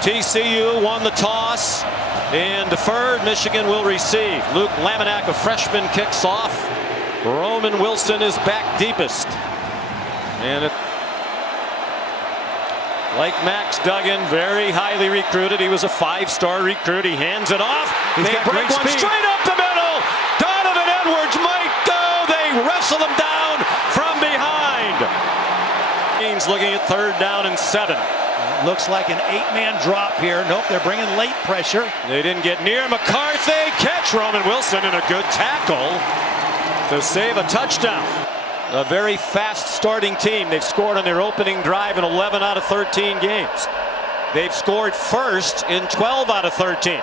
TCU won the toss and deferred. Michigan will receive. Luke Laminack, a freshman, kicks off. Roman Wilson is back deepest. And like Max Duggan, very highly recruited. He was a 5-star recruit. He hands it off. They break one straight up the middle. Donovan Edwards might go. They wrestle him down from behind. Looking at 3rd down and 7. Looks like an 8-man drop here. Nope, they're bringing late pressure. They didn't get near McCarthy. Catch Roman Wilson and a good tackle to save a touchdown. A very fast starting team. They've scored on their opening drive in 11 out of 13 games. They've scored first in 12 out of 13.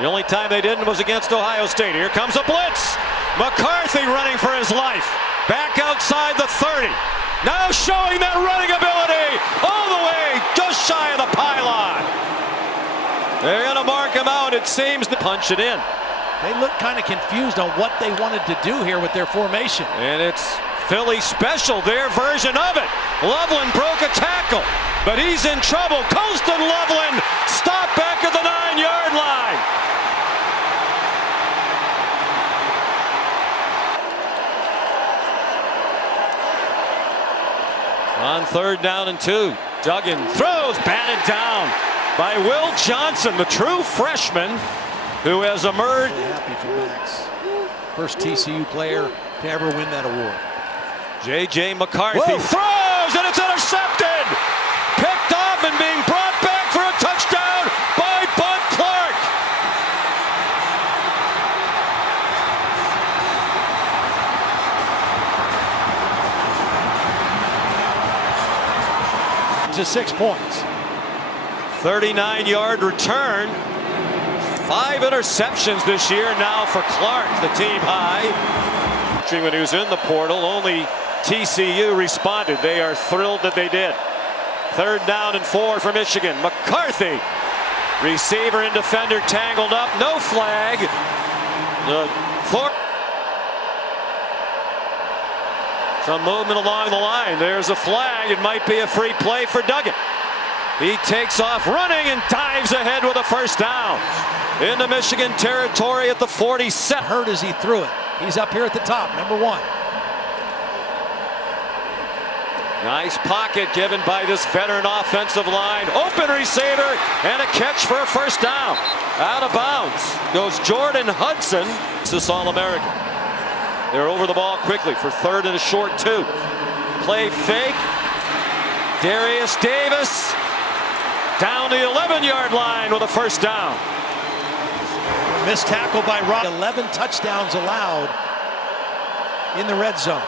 The only time they didn't was against Ohio State. Here comes a blitz. McCarthy running for his life. Back outside the 30. Now showing that running ability all the way just shy of the pylon. They're going to mark him out. It seems to punch it in. They look kind of confused on what they wanted to do here with their formation. And it's Philly special, their version of it. Loveland broke a tackle, but he's in trouble. Colston Loveland stopped back at the 9-yard line. On 3rd down and 2, Duggan throws, batted down by Will Johnson, the true freshman who has emerged. Really happy for Max. First TCU player to ever win that award. J.J. McCarthy throws, and it's intercepted. Picked off and being brought back for a touchdown by Bud Clark. To 6 points. 39-yard return. 5 interceptions this year now for Clark, the team high. When he was in the portal, only TCU responded. They are thrilled that they did. 3rd down and 4 for Michigan. McCarthy, receiver and defender tangled up. No flag. Some movement along the line. There's a flag. It might be a free play for Duggan. He takes off running and dives ahead with a 1st down. Into Michigan territory at the 47. Hurt as he threw it. He's up here at the top, number 1. Nice pocket given by this veteran offensive line. Open receiver and a catch for a 1st down. Out of bounds goes Jordan Hudson. This All-American. They're over the ball quickly for 3rd and a short 2. Play fake. Darius Davis down the 11-yard line with a 1st down. Missed tackle by Rob. 11 touchdowns allowed in the red zone.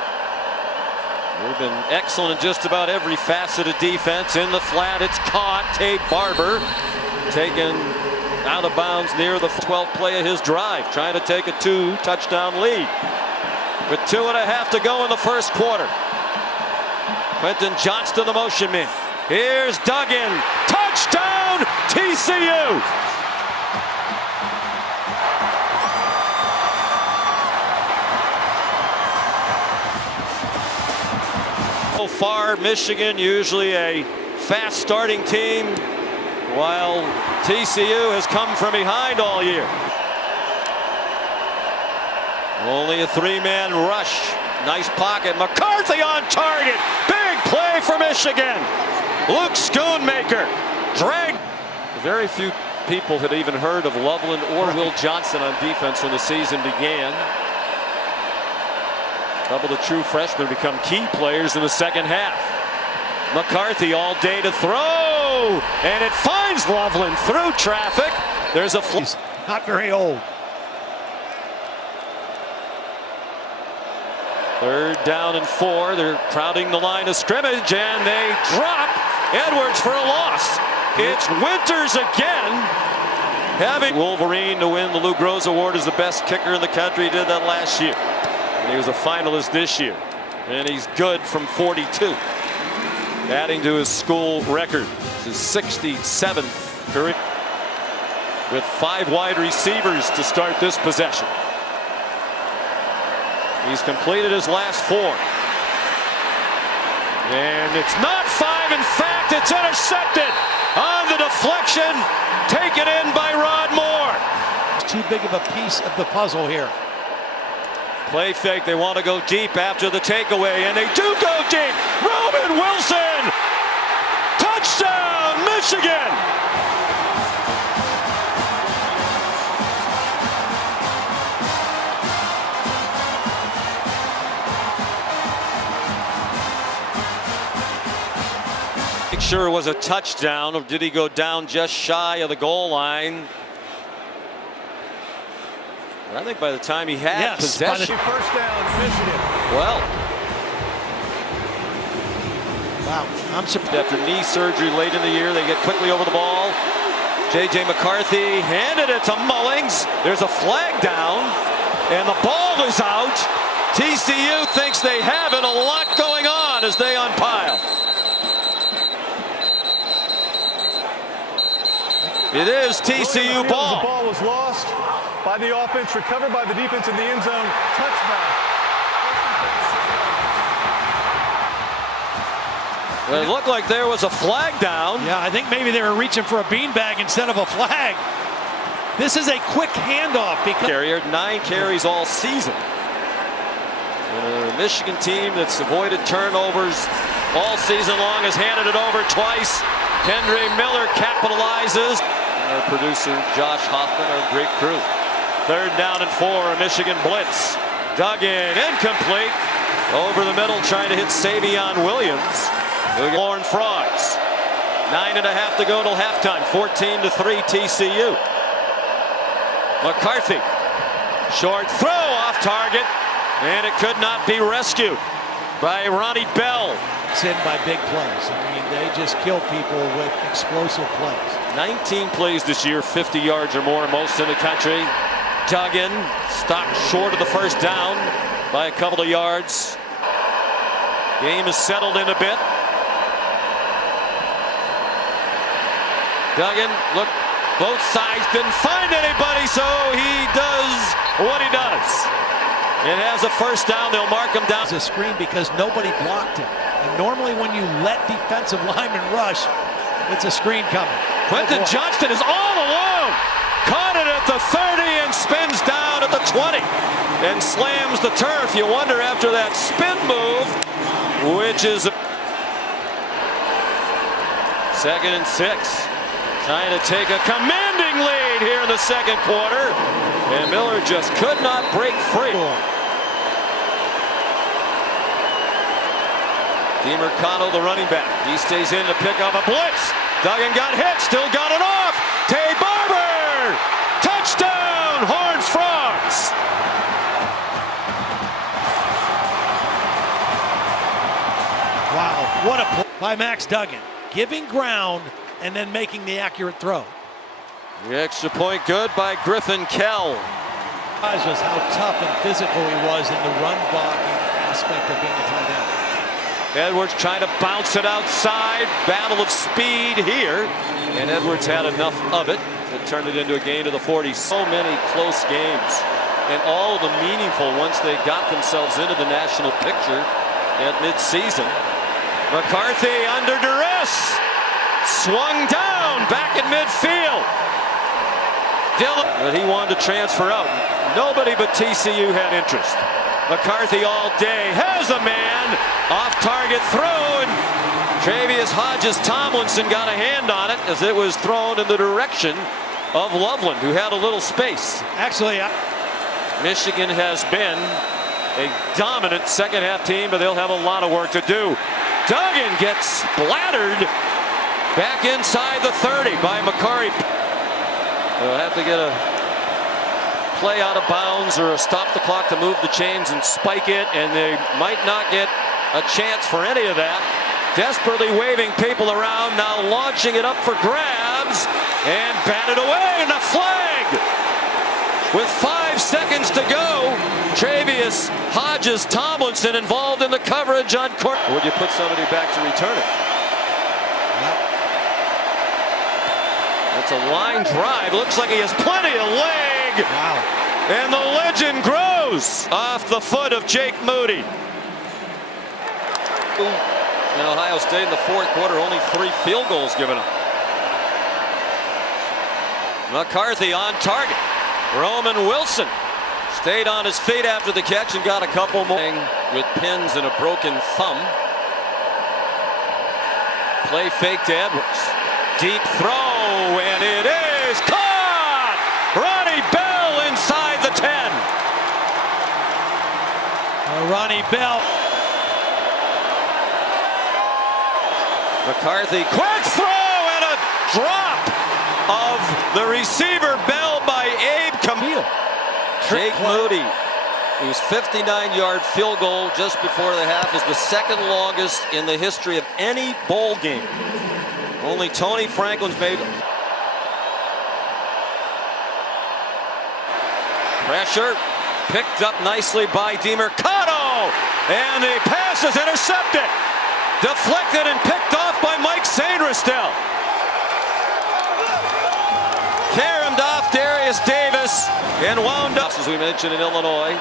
They've been excellent in just about every facet of defense. In the flat, it's caught. Tate Barber taken out of bounds near the 12th play of his drive, trying to take a 2-touchdown lead. With 2.5 to go in the 1st quarter. Quentin Johnston, the motion man. Here's Duggan. Touchdown, TCU. So far, Michigan usually a fast starting team, while TCU has come from behind all year. Only a 3-man rush. Nice pocket. McCarthy on target. Big play for Michigan. Luke Schoonmaker dragged. Very few people had even heard of Loveland or Will Johnson on defense when the season began. Couple of true freshmen become key players in the 2nd half. McCarthy all day to throw, and it finds Loveland through traffic. There's a He's not very old. 3rd down and 4. They're crowding the line of scrimmage, and they drop Edwards for a loss. It's Winters again, having Wolverine to win the Lou Groza Award as the best kicker in the country. He did that last year. And he was a finalist this year. And he's good from 42. Adding to his school record. His 67th career. With 5 wide receivers to start this possession. He's completed his last 4. And it's not 5. In fact, it's intercepted on And the deflection taken in by Rod Moore. Too big of a piece of the puzzle here. Play fake. They want to go deep after the takeaway, and they do go deep. Roman Wilson. Touchdown, Michigan. Sure it was a touchdown, or did he go down just shy of the goal line? I think by the time he had possession. First down, Michigan. Well, wow, I'm surprised. After knee surgery late in the year, they get quickly over the ball. J.J. McCarthy handed it to Mullings. There's a flag down, and the ball is out. TCU thinks they have it. A lot going on as they unpile. It is TCU ball. The ball was lost by the offense, recovered by the defense in the end zone. Touchdown. It looked like there was a flag down. Yeah, I think maybe they were reaching for a beanbag instead of a flag. This is a quick handoff because Carrier 9 carries all season. And a Michigan team that's avoided turnovers all season long has handed it over twice. Kendre Miller capitalizes. Our producer Josh Hoffman, our great crew. 3rd down and 4, a Michigan blitz. Dug in, incomplete. Over the middle, trying to hit Savion Williams. Lauren Frogs. 9.5 to go till halftime. 14-3 TCU. McCarthy. Short throw off target, and it could not be rescued by Ronnie Bell. in by big plays. I mean, they just kill people with explosive plays. 19 plays this year, 50 yards or more, most in the country. Duggan stopped short of the first down by a couple of yards. Game is settled in a bit. Duggan, look, both sides didn't find anybody, so he does what he does. It has a first down. They'll mark him down. It's a screen because nobody blocked him. And normally when you let defensive linemen rush, it's a screen coming. Quentin Johnston is all alone. Caught it at the 30 and spins down at the 20 and slams the turf. You wonder after that spin move, which is 2nd and 6. Trying to take a commanding lead here in the second quarter. And Miller just could not break free. DeMercado, the running back. He stays in to pick up a blitz. Duggan got hit, still got it off. Tay Barber! Touchdown, Horns Frogs! Wow, what a play by Max Duggan. Giving ground and then making the accurate throw. The extra point good by Griffin Kell. Was how tough and physical he was in the run blocking aspect of being a tight end. Edwards trying to bounce it outside. Battle of speed here. And Edwards had enough of it to turn it into a gain to the 40. So many close games. And all of the meaningful once they got themselves into the national picture at midseason. McCarthy under duress. Swung down back in midfield. Dillon, but he wanted to transfer out. Nobody but TCU had interest. McCarthy all day has a man. Off target throw, and Travius Hodges-Tomlinson got a hand on it as it was thrown in the direction of Loveland, who had a little space. Actually, Michigan has been a dominant second half team, but they'll have a lot of work to do. Duggan gets splattered back inside the 30 by McCarthy. They'll have to get a play out of bounds or a stop the clock to move the chains and spike it, and they might not get a chance for any of that. Desperately waving people around, now launching it up for grabs and batted away, and a flag with 5 seconds to go. Travius Hodges-Tomlinson involved in the coverage on court. Would you put somebody back to return it? It's a line drive. Looks like he has plenty of leg. wow. And the legend grows off the foot of Jake Moody. In Ohio State in the fourth quarter, only 3 field goals given up. McCarthy on target. Roman Wilson stayed on his feet after the catch and got a couple more with pins and a broken thumb. Play fake to Edwards. Deep throw, and it is caught! Ronnie Bell inside the 10. Ronnie Bell. McCarthy, quick throw and a drop of the receiver Bell by Abe Camille. Jake Moody, whose 59-yard field goal just before the half is the second longest in the history of any bowl game. Only Tony Franklin's made. Pressure picked up nicely by DeMercado, and the pass is intercepted. Deflected and picked off by Mike Sainristel. Caromed off Darius Davis and wound up, as we mentioned, in Illinois.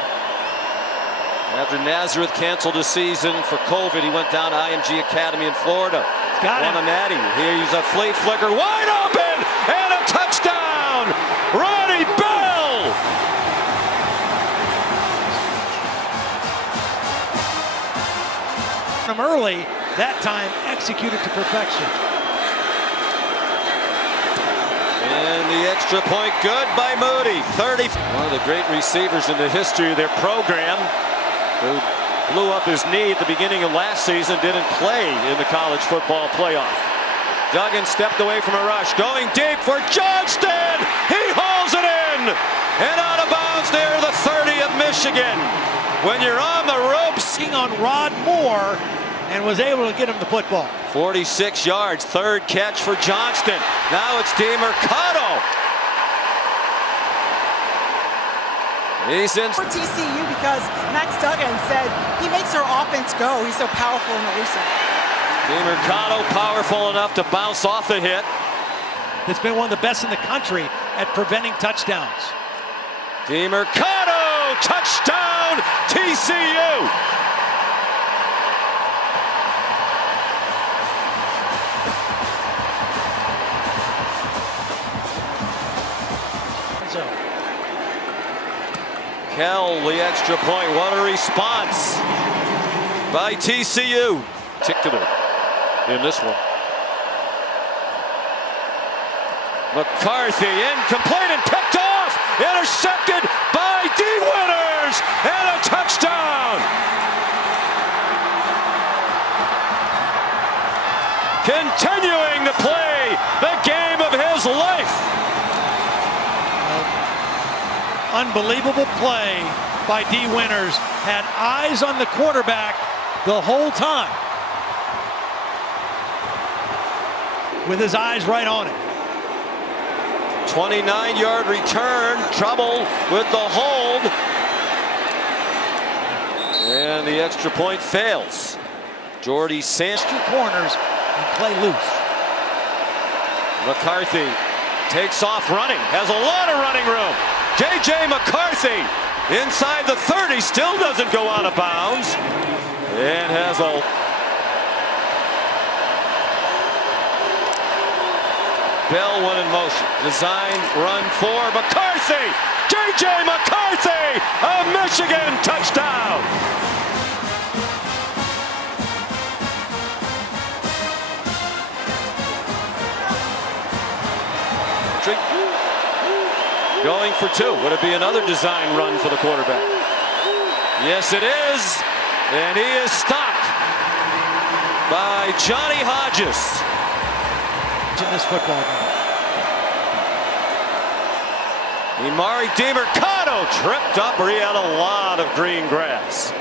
After Nazareth canceled his season for COVID, he went down to IMG Academy in Florida. Got him. Won a natty. Here's a flea flicker, wide open, and a touchdown! Ronnie Bell! Him early, that time executed to perfection. And the extra point, good by Moody. 30. One of the great receivers in the history of their program, who blew up his knee at the beginning of last season, didn't play in the college football playoff. Duggan stepped away from a rush, going deep for Johnston. He hauls it in and out of bounds near the 30 of Michigan. When you're on the ropes, On Rod Moore, and was able to get him the football. 46 yards, third catch for Johnston. Now it's DeMercado. He's in For TCU, because Max Duggan said he makes our offense go. He's so powerful and elusive. DeMercado powerful enough to bounce off the hit. It's been one of the best in the country at preventing touchdowns. DeMercado, touchdown, TCU. So, Kell, the extra point. What a response by TCU. Particular in this one. McCarthy incomplete and picked off. Intercepted by D. Winters and a touchdown. Continuing to play the game of his life. unbelievable play by D. Winters. Had eyes on the quarterback the whole time, with his eyes right on it. 29-yard return, trouble with the hold. And the extra point fails. Jordy Sanchez. Two corners and play loose. McCarthy takes off running, has a lot of running room. J.J. McCarthy inside the 30, still doesn't go out of bounds. And has a... Bell went in motion. Design run for McCarthy. J.J. McCarthy, a Michigan touchdown. Going for two. Would it be another design run for the quarterback? Yes, it is. And he is stopped by Johnny Hodges. In this football game. Imari DeMercado tripped up, or he had a lot of green grass.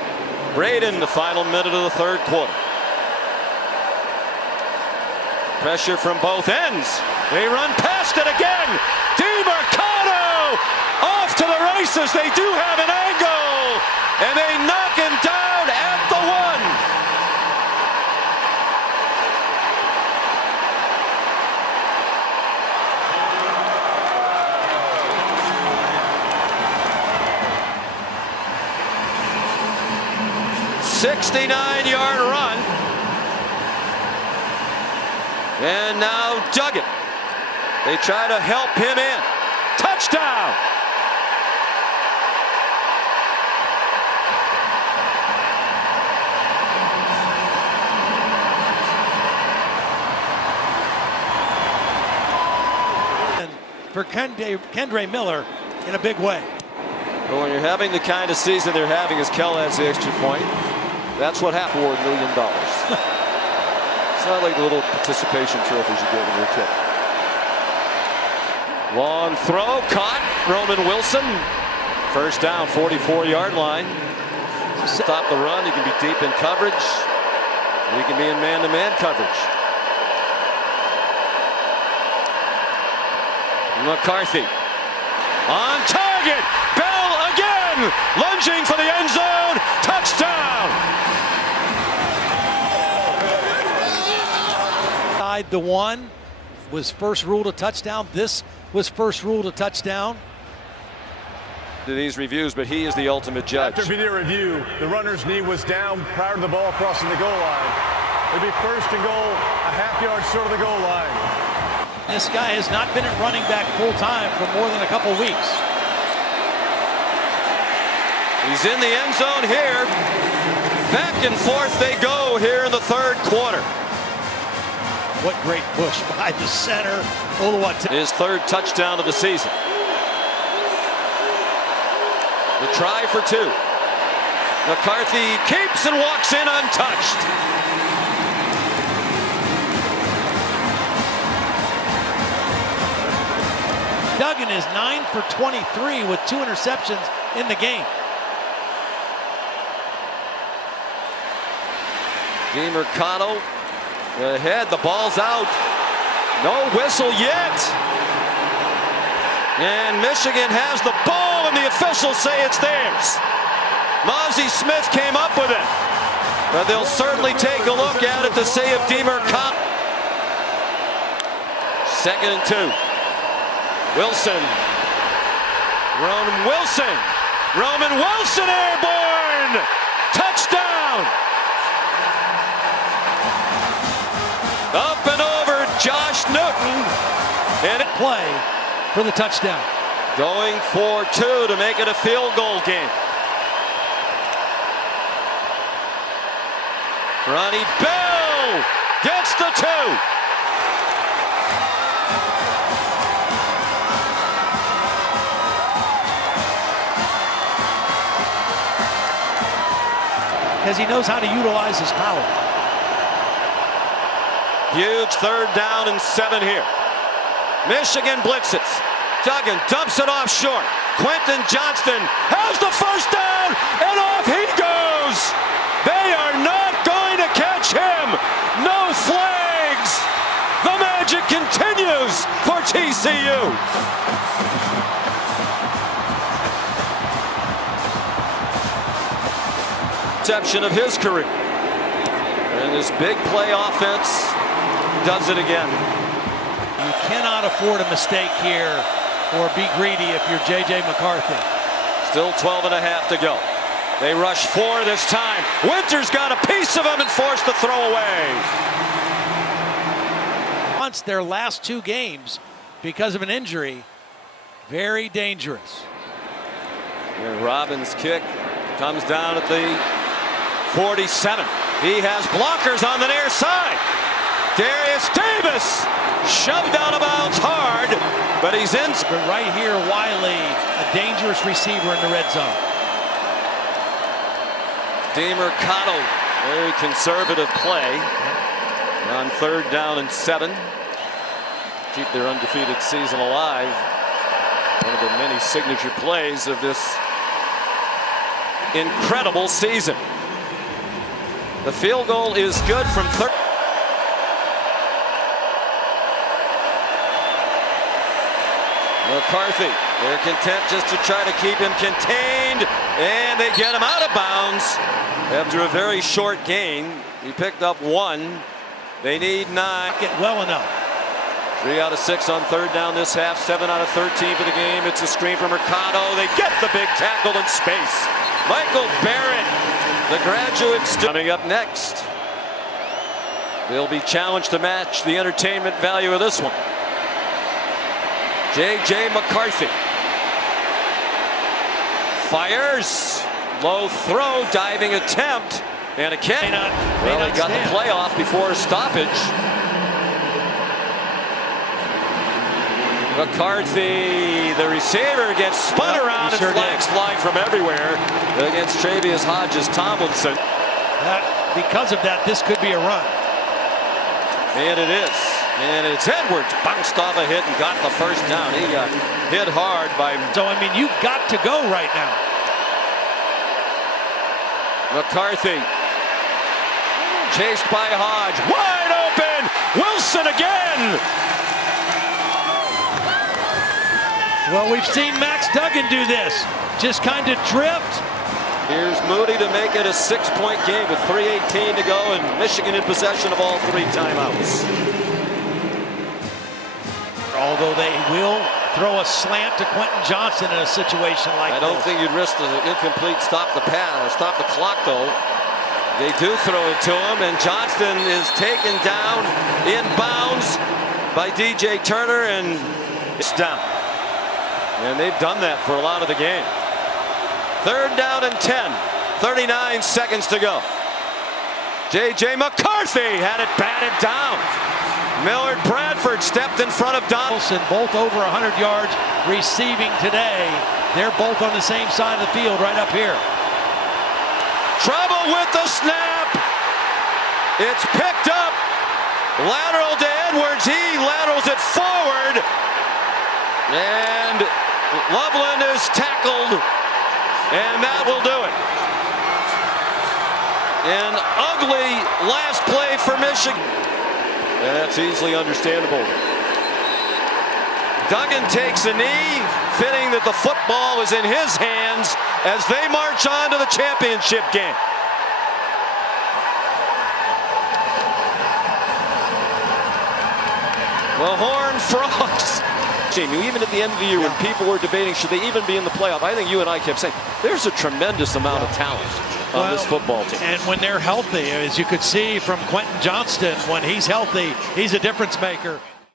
Braden, the final minute of the third quarter. Pressure from both ends. They run past it again. DeMercado off to the races. They do have an angle, and they knock him down at the 1. A 69-yard run. And now Duggan. They try to help him in. Touchdown! For Kendre Miller in a big way. But when you're having the kind of season they're having as Kell adds the extra point, that's what happened. $4 million. It's not like the little participation trophies you get when you're a kid. Long throw, caught. Roman Wilson. First down, 44-yard line. Stop the run. You can be deep in coverage. You can be in man-to-man coverage. McCarthy on target. Bell again, lunging for the end zone. Touchdown. The one was first ruled a touchdown. This was first ruled a touchdown. To these reviews, but he is the ultimate judge. After video review, the runner's knee was down prior to the ball crossing the goal line. It'd be first and goal, a half yard short of the goal line. This guy has not been at running back full time for more than a couple weeks. He's in the end zone here. Back and forth they go here in the third quarter. What great push by the center. His third touchdown of the season. The try for two. McCarthy keeps and walks in untouched. Duggan is 9 for 23 with 2 interceptions in the game. DeMercado ahead, the ball's out. No whistle yet. And Michigan has the ball and the officials say it's theirs. Mozzie Smith came up with it. But they'll certainly take a look at it to see if DeMercado. 2nd and 2. Wilson. Roman Wilson. Roman Wilson airborne. Touchdown. Up and over Josh Newton. And it Play for the touchdown. going for two to make it a field goal game. Ronnie Bell gets the two. Because he knows how to utilize his power. Huge 3rd down and 7 here. Michigan blitzes. Duggan dumps it off short. Quentin Johnston has the first down, and off he goes. They are not going to catch him. No flags. The magic continues for TCU. Exception of his career. And this big play offense does it again. You cannot afford a mistake here or be greedy if you're J.J. McCarthy. Still 12 and a half to go. They rush 4 this time. Winters got a piece of him and forced the throw away. Once their last 2 games because of an injury, very dangerous. And Robbins' kick comes down at the 47. He has blockers on the near side. Darius Davis shoved out of bounds hard, but he's in. But right here, Wiley, a dangerous receiver in the red zone. DeMercado, very conservative play on 3rd down and 7. Keep their undefeated season alive. One of the many signature plays of this incredible season. The field goal is good from 30. McCarthy, they're content just to try to keep him contained, and they get him out of bounds after a very short gain. He picked up 1. They need 9. Get well enough. 3 out of 6 on 3rd down this half. 7 out of 13 for the game. It's a screen for Mercado. They get the big tackle in space. Michael Barrett, the graduates, coming up next. They'll be challenged to match the entertainment value of this one. J.J. McCarthy fires. Low throw, diving attempt, and a catch. Well, he got the playoff before stoppage. McCarthy, the receiver, gets spun around and flags flying from everywhere against Travius Hodges Tomlinson. Because of that, this could be a run. And it is. And it's Edwards. Bounced off a hit and got the first down. He got hit hard by... So, I mean, you've got to go right now. McCarthy. Chased by Hodge. Wide open! Wilson again! Well, we've seen Max Duggan do this. Just kind of drift. Here's Moody to make it a 6-point game with 3:18 to go, and Michigan in possession of all 3 timeouts. Although they will throw a slant to Quentin Johnson in a situation like this. I don't think you'd risk the incomplete stop the clock, though. They do throw it to him, and Johnston is taken down in bounds by DJ Turner, and it's down. And they've done that for a lot of the game. 3rd down and 10. 39 seconds to go. J.J. McCarthy had it batted down. Millard Bradford stepped in front of Donaldson. Both over 100 yards receiving today. They're both on the same side of the field right up here. Trouble with the snap. It's picked up. Lateral to Edwards. He laterals it forward. And Loveland is tackled. And that will do it. An ugly last play for Michigan. And that's easily understandable. Duggan takes a knee, fitting that the football is in his hands as they march on to the championship game. The Horned Frogs. Even at the end of the year, when people were debating should they even be in the playoff, I think you and I kept saying there's a tremendous amount of talent on this football team. And when they're healthy, as you could see from Quentin Johnston, when he's healthy, he's a difference maker.